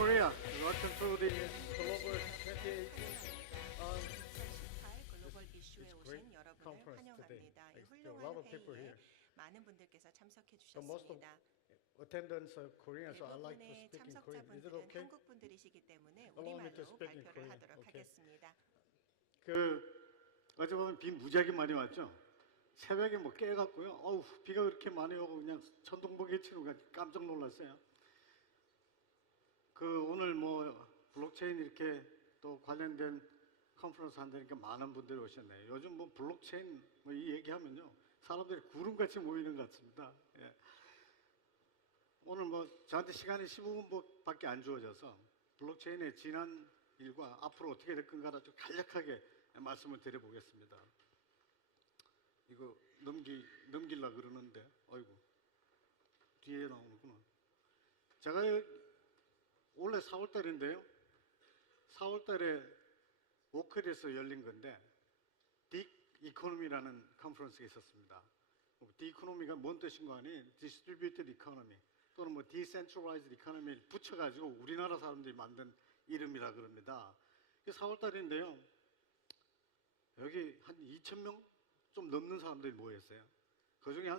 Korea. Welcome to the Global 2018 글로벌 이슈에 It's 오신 great 여러분을 conference today. 환영합니다. 이 There are a 훌륭한 lot of people 회의에 here. 많은 분들께서 참석해 So most of 주셨습니다. attendants are Korean, so I like to 대부분의 speak in Korean. Is it 참석자분들은 okay? 한국 분들이시기 때문에 Allow me to 우리말로 speak in 발표를 Korean. 하도록 Okay. 하겠습니다. 어제 보면 비 무지하게 많이 왔죠. 새벽에 뭐 깨갖고요. 어우, 비가 그렇게 많이 오고 그냥 천둥번개 치고 그냥 깜짝 놀랐어요. 오늘 뭐 블록체인 이렇게 또 관련된 컨퍼런스 한다니까 많은 분들이 오셨네요. 요즘 뭐 블록체인 뭐 이 얘기하면요, 사람들이 구름같이 모이는 것 같습니다. 예. 오늘 뭐 저한테 시간이 15분밖에 안 주어져서 블록체인의 지난 일과 앞으로 어떻게 될 건가를 좀 간략하게 말씀을 드려보겠습니다. 이거 넘길라 그러는데, 어이구, 뒤에 나오는구나. 제가 원래 4월 달인데요. 4월 달에 워클에서 열린 건데, 딕 이코노미라는 컨퍼런스가 있었습니다. 디 이코노미가 뭔 뜻인 거 아니? 디스트리뷰티드 이코노미 또는 뭐 디센트럴라이즈드 이코노미를 붙여가지고 우리나라 사람들이 만든 이름이라 그럽니다. 4월 달인데요. 여기 한 2,000명 좀 넘는 사람들이 모였어요. 그 중에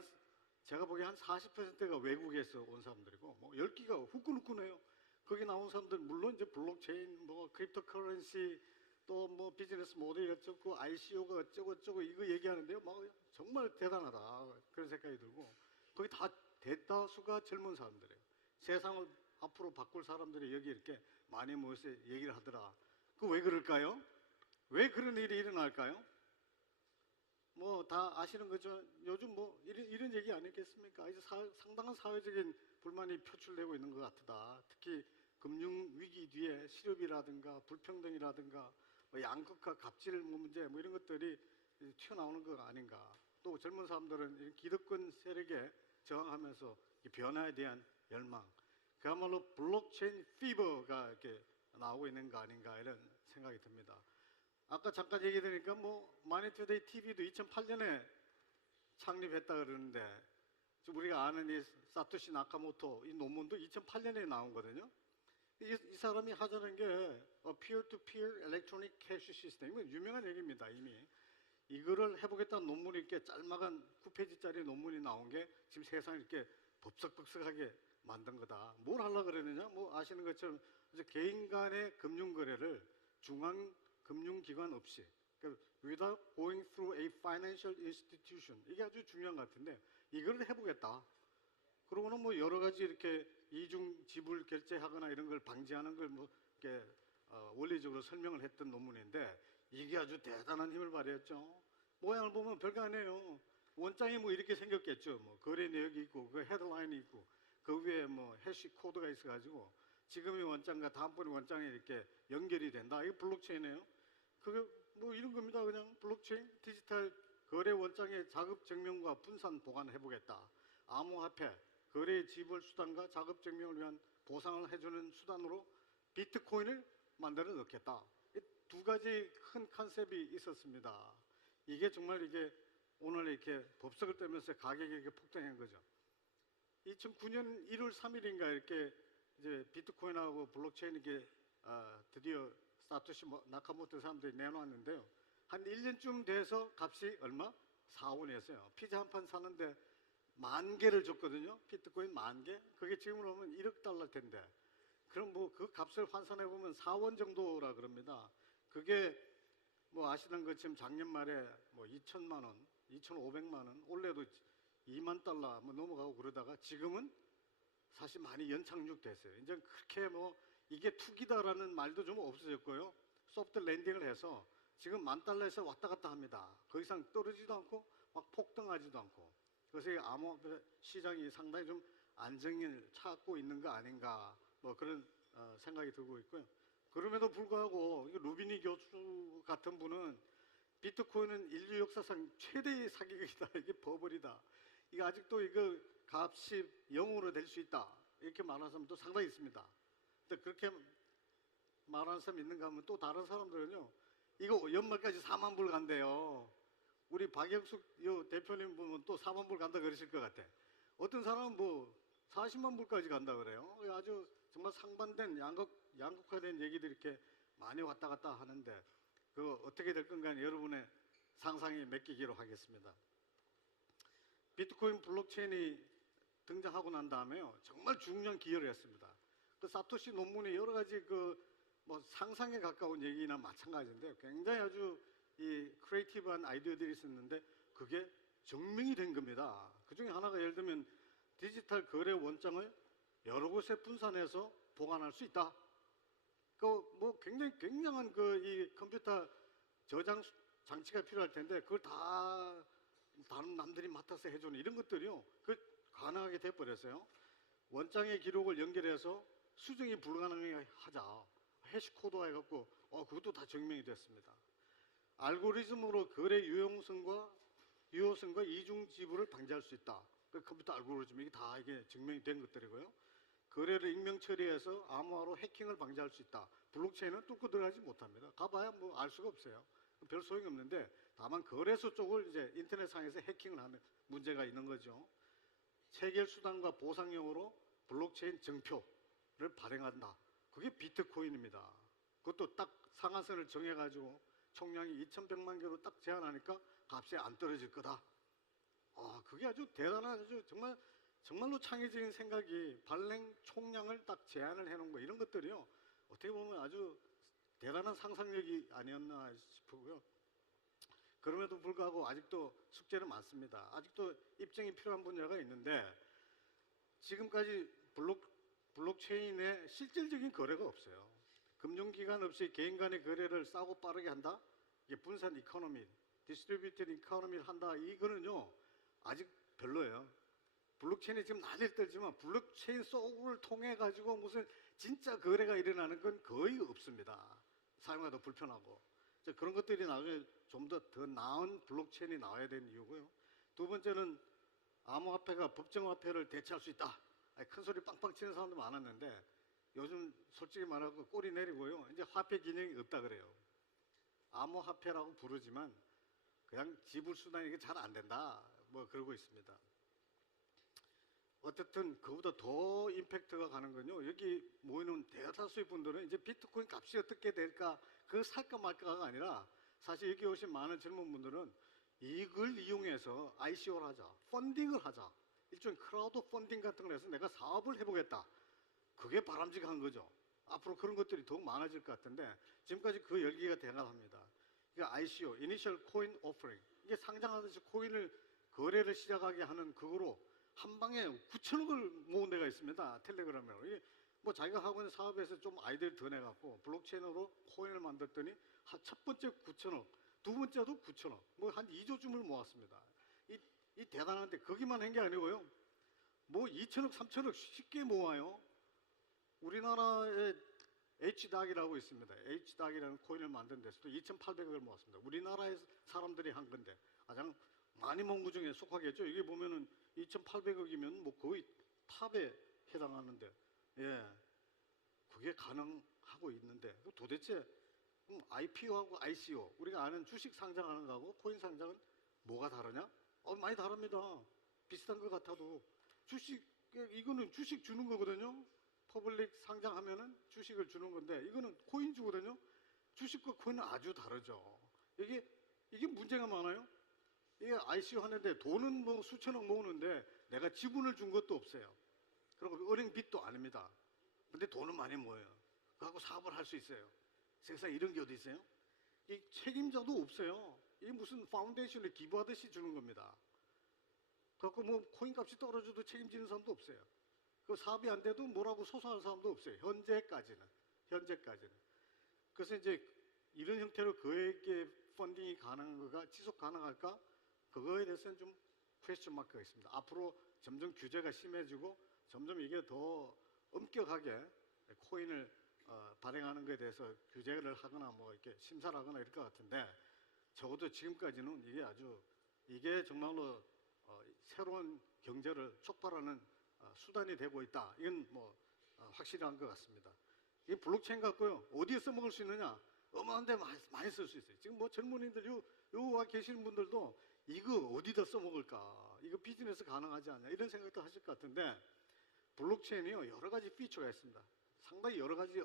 제가 보기에 한 40%가 외국에서 온 사람들이고, 뭐 10기가 후끈후끈해요. 거기 나온 사람들, 물론 이제 블록체인, 뭐 크립토 커런시, 또 뭐 비즈니스 모델이 어쩌고, ICO가 어쩌고 이거 얘기하는데요. 뭐 정말 대단하다. 그런 생각이 들고, 거기 다 대다수가 젊은 사람들이에요. 세상을 앞으로 바꿀 사람들이 여기 이렇게 많이 모여서 얘기를 하더라. 그 왜 그럴까요? 왜 그런 일이 일어날까요? 뭐 다 아시는 거죠. 요즘 뭐 이런 얘기 아니겠습니까? 이제 상당한 사회적인 불만이 표출되고 있는 것 같다. 특히 금융 위기 뒤에 실업이라든가 불평등이라든가 뭐 양극화, 갑질 문제 뭐 이런 것들이 튀어나오는 거 아닌가. 또 젊은 사람들은 이런 기득권 세력에 저항하면서 이 변화에 대한 열망, 그야말로 블록체인 피버가 이렇게 나오고 있는 거 아닌가 이런 생각이 듭니다. 아까 잠깐 얘기 드리니까 뭐 마니투데이 TV도 2008년에 창립했다 그러는데, 우리가 아는 이 사토시 나카모토 이 논문도 2008년에 나온 거거든요. 이 사람이 하자는 게 peer-to-peer electronic cash system, 이건 유명한 얘기입니다. 이미 이거를 해보겠다는 논문이 이렇게 짤막한 9페이지짜리 논문이 나온 게 지금 세상을 이렇게 법석법석하게 만든 거다. 뭘 하려고 그러느냐? 뭐 아시는 것처럼 이제 개인 간의 금융 거래를 중앙 금융기관 없이, 그러니까 without going through a financial institution, 이게 아주 중요한 것 같은데 이걸 해보겠다. 그러고는 뭐 여러 가지 이렇게 이중 지불 결제하거나 이런 걸 방지하는 걸 뭐 이렇게 원리적으로 설명을 했던 논문인데, 이게 아주 대단한 힘을 발휘했죠. 모양을 보면 별거 아니에요. 원장이 뭐 이렇게 생겼겠죠. 뭐 거래 내역이 있고 그 헤드라인이 있고 그 위에 뭐 해시 코드가 있어가지고 지금의 원장과 다음번의 원장이 이렇게 연결이 된다. 이게 블록체인이에요. 그게 뭐 이런 겁니다. 그냥 블록체인 디지털 거래 원장의 자급 증명과 분산 보관을 해보겠다. 암호화폐 거래 지불 수단과 자급 증명을 위한 보상을 해주는 수단으로 비트코인을 만들어 넣겠다. 이 두 가지 큰 컨셉이 있었습니다. 이게 정말 이게 오늘 이렇게 법석을 떼면서 가격이 이렇게 폭등한 거죠. 2009년 1월 3일인가 이렇게 이제 비트코인하고 블록체인 이게 드디어 사토시 나카모토 사람들이 내놓았는데요. 한 1년쯤 돼서 값이 얼마? 4원이었어요. 피자 한 판 사는데 10,000개를 줬거든요. 비트코인 10,000개. 그게 지금으로 보면 1억 달러 텐데, 그럼 뭐 그 값을 환산해 보면 4원 정도라 그럽니다. 그게 뭐 아시는 것처럼 작년 말에 뭐 2천만 원, 2,500만 원, 올해도 2만 달러 뭐 넘어가고 그러다가 지금은 사실 많이 연착륙됐어요. 이제 그렇게 뭐 이게 투기다라는 말도 좀 없어졌고요. 소프트 랜딩을 해서 지금 10,000달러에서 왔다 갔다 합니다. 더 이상 떨어지지도 않고 막 폭등하지도 않고. 그래서 이 암호화폐 시장이 상당히 좀 안정을 찾고 있는 거 아닌가, 뭐 그런 생각이 들고 있고요. 그럼에도 불구하고 루비니 교수 같은 분은 비트코인은 인류 역사상 최대의 사기극이다. 이게 버블이다. 이거 아직도 이거 값이 0으로 될 수 있다. 이렇게 말하는 사람도 상당히 있습니다. 근데 그렇게 말하는 사람이 있는가 하면 또 다른 사람들은요, 이거 연말까지 4만 불 간대요. 우리 박영숙 대표님 보면 또 4만 불 간다 그러실 것 같아. 어떤 사람은 뭐 40만 불까지 간다 그래요. 아주 정말 상반된 양극화된 얘기들이 이렇게 많이 왔다 갔다 하는데 그 어떻게 될 건가 여러분의 상상에 맡기기로 하겠습니다. 비트코인 블록체인이 등장하고 난 다음에요 정말 중요한 기여를 했습니다. 그 사토시 논문이 여러 가지 그 뭐 상상에 가까운 얘기나 마찬가지인데 굉장히 아주 이 크리에이티브한 아이디어들이 있었는데 그게 증명이 된 겁니다. 그 중에 하나가 예를 들면 디지털 거래 원장을 여러 곳에 분산해서 보관할 수 있다. 그 뭐 굉장히 굉장한 그 이 컴퓨터 저장 장치가 필요할 텐데 그걸 다 다른 남들이 맡아서 해주는 이런 것들이요. 그 가능하게 돼버렸어요. 원장의 기록을 연결해서 수정이 불가능하게 하자. 해시코드화 해갖고 그것도 다 증명이 됐습니다. 알고리즘으로 거래 유효성과 이중 지불을 방지할 수 있다. 그 컴퓨터 알고리즘 이게 증명이 된 것들이고요. 거래를 익명 처리해서 암호화로 해킹을 방지할 수 있다. 블록체인은 뚫고 들어가지 못합니다. 가봐야 뭐 알 수가 없어요. 별 소용이 없는데 다만 거래소 쪽을 이제 인터넷상에서 해킹을 하는 문제가 있는 거죠. 체결 수단과 보상용으로 블록체인 증표를 발행한다. 그게 비트코인입니다. 그것도 딱 상한선을 정해가지고 총량이 2,100만 개로 딱 제한하니까 값이 안 떨어질 거다. 그게 아주 대단한 아주 정말로 창의적인 생각이 발행 총량을 딱 제한을 해놓은 거 이런 것들이요. 어떻게 보면 아주 대단한 상상력이 아니었나 싶고요. 그럼에도 불구하고 아직도 숙제는 많습니다. 아직도 입증이 필요한 분야가 있는데 지금까지 블록체인에 실질적인 거래가 없어요. 금융기관 없이 개인 간의 거래를 싸고 빠르게 한다? 이게 분산 이코노미, 디스트리뷰티드 이코노미를 한다. 이거는요 아직 별로예요. 블록체인이 지금 난리를 떨지만 블록체인 속을 통해 가지고 무슨 진짜 거래가 일어나는 건 거의 없습니다. 사용하기도 불편하고. 그런 것들이 나중에 좀 더 나은 블록체인이 나와야 되는 이유고요. 두 번째는 암호화폐가 법정화폐를 대체할 수 있다. 큰 소리 빵빵 치는 사람도 많았는데 요즘 솔직히 말하고 꼬리 내리고요. 이제 화폐 기능이 없다 그래요. 암호화폐라고 부르지만 그냥 지불 수단이 이게 잘 안 된다. 뭐 그러고 있습니다. 어쨌든 그보다 더 임팩트가 가는 건요. 여기 모이는 대다수의 분들은 이제 비트코인 값이 어떻게 될까 그거 살까 말까가 아니라 사실 여기 오신 많은 젊은 분들은 이걸 이용해서 ICO를 하자, 펀딩을 하자. 일종의 크라우드 펀딩 같은 걸 해서 내가 사업을 해보겠다. 그게 바람직한 거죠. 앞으로 그런 것들이 더욱 많아질 것 같은데 지금까지 그 열기가 대단합니다. 이게 ICO, Initial Coin Offering. 이게 상장하듯이 코인을 거래를 시작하게 하는 그거로 한 방에 9천억을 모은 데가 있습니다. 텔레그램으로. 이게 뭐 자기가 하고 있는 사업에서 좀 아이디어를 더 내갖고 블록체인으로 코인을 만들더니 첫 번째 9천억, 두 번째도 9천억, 뭐 한 2조쯤을 모았습니다. 이 대단한데 거기만 한 게 아니고요. 뭐 2천억, 3천억 쉽게 모아요. 우리나라에 HDAC이라고 있습니다. HDAC이라는 코인을 만든 데서도 2,800억을 모았습니다. 우리나라의 사람들이 한 건데 가장 많이 모은 것 중에 속하겠죠. 이게 보면은 2,800억이면 뭐 거의 탑에 해당하는데, 그게 가능하고 있는데 도대체 IPO하고 ICO 우리가 아는 주식 상장하는 거하고 코인 상장은 뭐가 다르냐? 많이 다릅니다. 비슷한 것 같아도 이거는 주식 주는 거거든요. 퍼블릭 상장하면은 주식을 주는 건데 이거는 코인 주거든요. 주식과 코인은 아주 다르죠. 이게 문제가 많아요. 이게 ICO 하는데 돈은 뭐 수천억 모으는데 내가 지분을 준 것도 없어요. 그리고 은행 빚도 아닙니다. 근데 돈은 많이 모여요. 그하고 사업을 할 수 있어요. 세상에 이런 게 어디 있어요? 이 책임자도 없어요. 이게 무슨 파운데이션에 기부하듯이 주는 겁니다. 그래갖고 뭐 코인 값이 떨어져도 책임지는 사람도 없어요. 그 사업이 안 돼도 뭐라고 소송하는 사람도 없어요. 현재까지는. 그래서 이제 이런 형태로 그에게 펀딩이 가능한 거가 지속 가능할까? 그거에 대해서는 좀 퀘스천 마크가 있습니다. 앞으로 점점 규제가 심해지고 점점 이게 더 엄격하게 코인을 발행하는 것에 대해서 규제를 하거나 뭐 이렇게 심사를 하거나 이럴 것 같은데 적어도 지금까지는 이게 정말로 새로운 경제를 촉발하는 수단이 되고 있다. 이건 뭐 확실한 것 같습니다. 이 블록체인 갖고요 어디에 써먹을 수 있느냐? 어마어마한 데 많이 쓸 수 있어요. 지금 뭐 젊은이들 와 계시는 분들도 이거 어디다 써먹을까? 이거 비즈니스 가능하지 않냐? 이런 생각도 하실 것 같은데 블록체인이요 여러 가지 피처가 있습니다. 상당히 여러 가지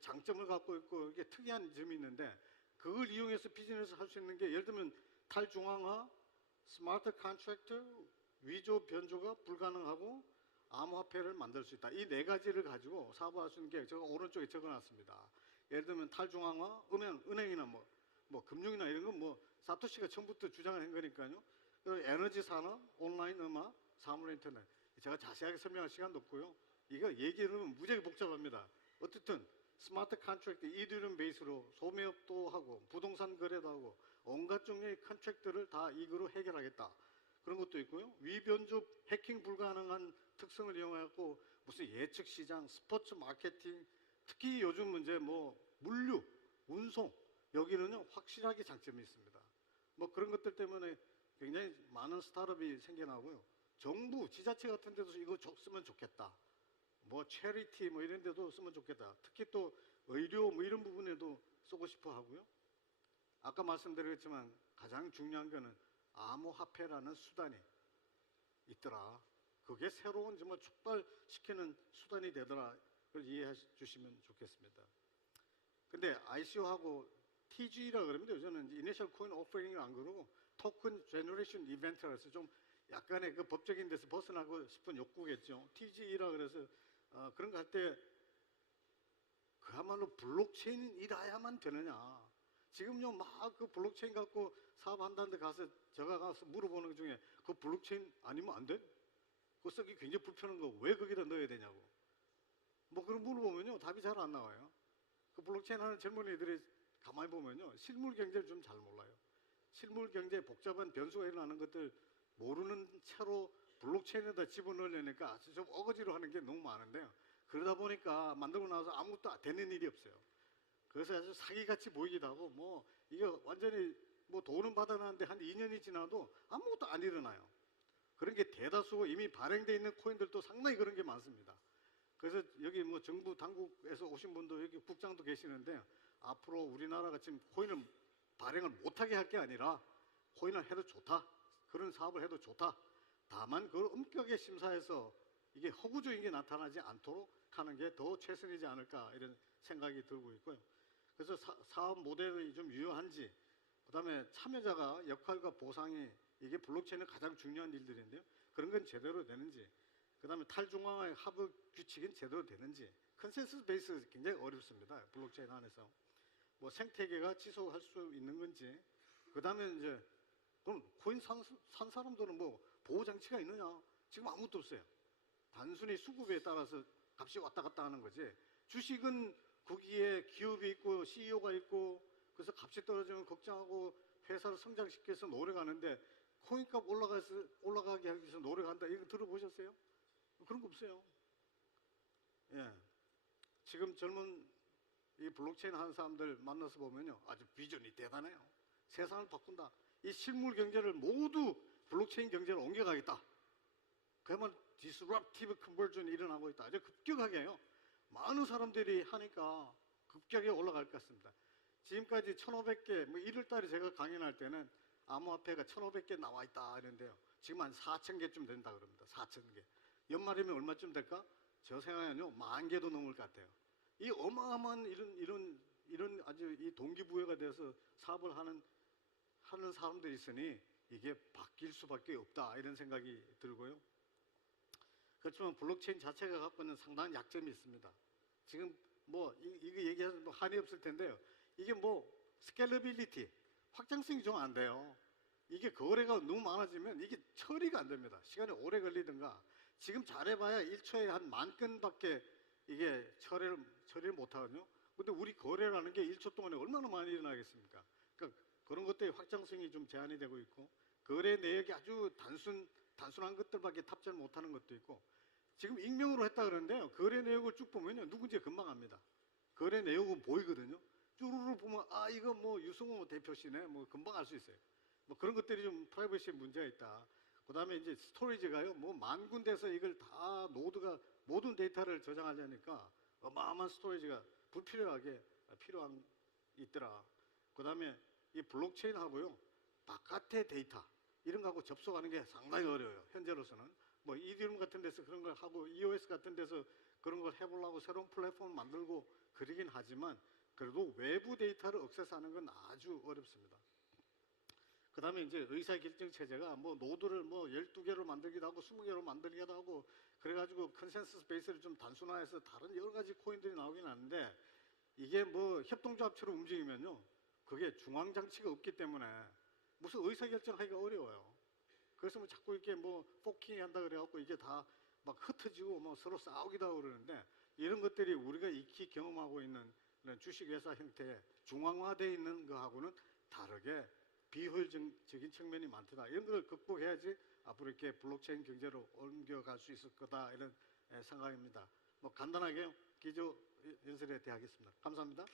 장점을 갖고 있고 이게 특이한 점이 있는데 그걸 이용해서 비즈니스 할 수 있는 게 예를 들면 탈중앙화, 스마트 컨트랙트, 위조 변조가 불가능하고 암호화폐를 만들 수 있다. 이 네 가지를 가지고 사업할 수 있는 게 제가 오른쪽에 적어놨습니다. 예를 들면 탈중앙화, 은행이나 뭐 금융이나 이런 건 뭐 사토시가 처음부터 주장을 한 거니까요. 그리고 에너지 산업, 온라인 음악, 사물 인터넷. 제가 자세하게 설명할 시간도 없고요. 이거 얘기하면 무지하게 복잡합니다. 어쨌든 스마트 컨트랙트, 이더리움 베이스로 소매업도 하고 부동산 거래도 하고 온갖 종류의 컨트랙트를 다 이거로 해결하겠다. 그런 것도 있고요. 위변조 해킹 불가능한 특성을 이용해갖고 무슨 예측 시장, 스포츠 마케팅, 특히 요즘 문제 뭐 물류, 운송 여기는요 확실하게 장점이 있습니다. 뭐 그런 것들 때문에 굉장히 많은 스타트업이 생겨나고요. 정부, 지자체 같은 데도 이거 쓰면 좋겠다. 뭐 체리티 뭐 이런 데도 쓰면 좋겠다. 특히 또 의료 뭐 이런 부분에도 쓰고 싶어 하고요. 아까 말씀드렸지만 가장 중요한 거는 암호화폐라는 수단이 있더라. 그게 새로운 정말 촉발시키는 수단이 되더라. 그걸 이해해 주시면 좋겠습니다. 근데 ICO하고 TG라고 그럽니다. 요즘은 이니셜 코인 오퍼링을 안 그러고 토큰 제너레이션 이벤트라 해서 좀 약간의 그 법적인 데서 벗어나고 싶은 욕구겠죠. TG라 그래서 그런 거 할 때 그야말로 블록체인이라야만 되느냐. 지금요 막 그 블록체인 갖고 사업한다는 데 가서 제가 가서 물어보는 것 중에 그 블록체인 아니면 안 돼? 그거 쓰기 굉장히 불편한 거 왜 거기다 넣어야 되냐고. 뭐 그런 물어보면요 답이 잘 안 나와요. 그 블록체인 하는 젊은이들이 가만히 보면요 실물 경제를 좀 잘 몰라요. 실물 경제 복잡한 변수가 일어나는 것들 모르는 채로 블록체인에다 집어넣으려니까 좀 어거지로 하는 게 너무 많은데요. 그러다 보니까 만들고 나서 아무것도 되는 일이 없어요. 그래서 아주 사기같이 보이기도 하고 뭐 이거 완전히 뭐 돈은 받아놨는데 한 2년이 지나도 아무것도 안 일어나요. 그런 게 대다수고 이미 발행돼 있는 코인들도 상당히 그런 게 많습니다. 그래서 여기 뭐 정부 당국에서 오신 분도 여기 국장도 계시는데 앞으로 우리나라가 지금 코인을 발행을 못하게 할 게 아니라 코인을 해도 좋다. 그런 사업을 해도 좋다. 다만 그걸 엄격하게 심사해서 이게 허구적인 게 나타나지 않도록 하는 게 더 최선이지 않을까 이런 생각이 들고 있고요. 그래서 사업 모델이 좀 유효한지 그다음에 참여자가 역할과 보상이 이게 블록체인의 가장 중요한 일들인데요. 그런 건 제대로 되는지 그다음에 탈중앙화의 합의 규칙은 제대로 되는지 컨센서스 베이스 굉장히 어렵습니다. 블록체인 안에서 뭐 생태계가 지속할 수 있는 건지 그다음에 이제 그럼 코인 산 사람들은 뭐 보호 장치가 있느냐? 지금 아무것도 없어요. 단순히 수급에 따라서 값이 왔다 갔다 하는 거지. 주식은 거기에 기업이 있고 CEO가 있고 그래서 값이 떨어지면 걱정하고 회사를 성장시켜서 노력하는데 코인값 올라가게 하기 위해서 노력한다. 이거 들어보셨어요? 그런 거 없어요. 예. 지금 젊은 이 블록체인 하는 사람들 만나서 보면요. 아주 비전이 대단해요. 세상을 바꾼다. 이 실물 경제를 모두 블록체인 경제로 옮겨가겠다. 그야말로 disruptive conversion이 일어나고 있다. 아주 급격하게 해요. 많은 사람들이 하니까 급격하게 올라갈 것 같습니다. 지금까지 1,500개, 뭐 1월 달에 제가 강연할 때는 암호화폐가 1,500개 나와 있다 이랬는데요. 지금 한 4,000개쯤 된다 그럽니다. 4,000개. 연말이면 얼마쯤 될까? 저 생각에는요, 10,000개도 넘을 것 같아요. 이 어마어마한 이런 아주 이 동기부여가 돼서 사업을 하는 사람들이 있으니 이게 바뀔 수밖에 없다 이런 생각이 들고요. 그렇지만 블록체인 자체가 갖고 있는 상당한 약점이 있습니다. 지금 뭐 이거 얘기해서 뭐 한이 없을 텐데요. 이게 뭐 스케일러빌리티 확장성이 좀 안 돼요. 이게 거래가 너무 많아지면 이게 처리가 안 됩니다. 시간이 오래 걸리든가 지금 잘해봐야 1초에 한 10,000건밖에 이게 처리를 못 하거든요. 근데 우리 거래라는 게 1초 동안에 얼마나 많이 일어나겠습니까? 그러니까 그런 것들이 확장성이 좀 제한이 되고 있고 거래 내역이 아주 단순한 것들밖에 탑재를 못하는 것도 있고 지금 익명으로 했다 그러는데요. 거래 내역을 쭉 보면요. 누군지 금방 압니다. 거래 내역은 보이거든요. 쭈루루 보면 아 이거 뭐 유승호 대표시네 뭐 금방 알 수 있어요. 뭐 그런 것들이 좀 프라이버시에 문제가 있다. 그다음에 이제 스토리지가요. 뭐 10,000군데서 이걸 다 노드가 모든 데이터를 저장하려니까 어마어마한 스토리지가 불필요하게 필요한 있더라. 그다음에 이 블록체인하고요. 바깥의 데이터 이런 거하고 접속하는 게 상당히 어려워요. 현재로서는 뭐 이디움 같은 데서 그런 걸 하고 EOS 같은 데서 그런 걸 해보려고 새로운 플랫폼을 만들고 그러긴 하지만 그래도 외부 데이터를 액세스하는 건 아주 어렵습니다. 그 다음에 이제 의사결정 체제가 뭐 노드를 뭐 12개로 만들기도 하고 20개로 만들기도 하고 그래가지고 컨센서스 베이스를 좀 단순화해서 다른 여러 가지 코인들이 나오긴 하는데 이게 뭐 협동조합처럼 움직이면요. 그게 중앙장치가 없기 때문에 무슨 의사결정하기가 어려워요. 그래서 뭐 자꾸 이렇게 뭐 포킹 한다 그래갖고 이게 다 막 흩어지고 뭐 서로 싸우기도 하고 그러는데 이런 것들이 우리가 익히 경험하고 있는 이런 주식회사 형태의 중앙화되어 있는 거하고는 다르게 비효율적인 측면이 많다. 이런 걸 극복해야지 앞으로 이렇게 블록체인 경제로 옮겨갈 수 있을 거다 이런 생각입니다. 뭐 간단하게 기조 연설에 대하겠습니다. 감사합니다.